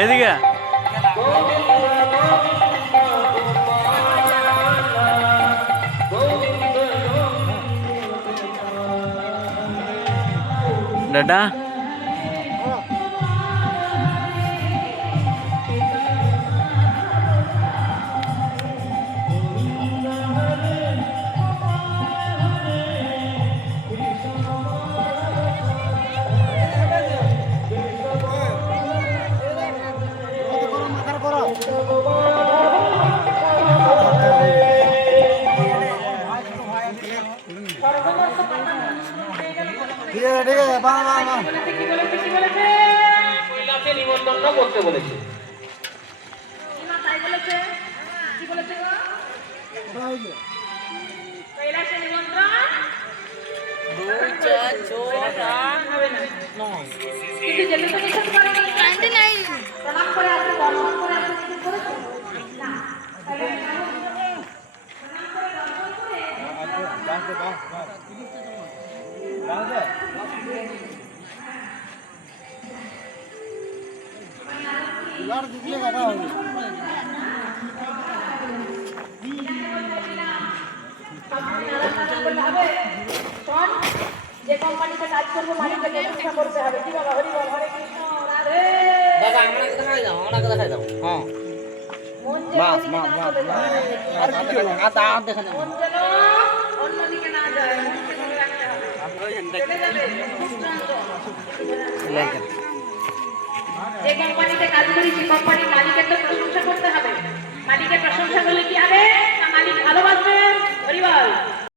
এদিকে দাদা নিমন্ত্রণ করতে বলেছে। প্রণাম করে আসতে দর্শন করে আসতে কিছু করেছে না যে কোম্পানিতে কাজ করবো মালিককে প্রশংসা করতে হবে। কি বাবা হরি বল হরে কৃষ্ণ রাধে দাদা আমাকে দেখাই দাও, আমাকে দেখাই দাও। হ্যাঁ বাস বাস বাস আর কিছু না, আর দেখা যাবে। মন যেন অন্যদিকে না যায়, মনকে ধরে রাখতে হবে। চলে যাবে যে কোম্পানিতে কাজ করি সেই কোম্পানির মালিকের তো প্রশংসা করতে হবে। মালিকের প্রশংসা করলে কি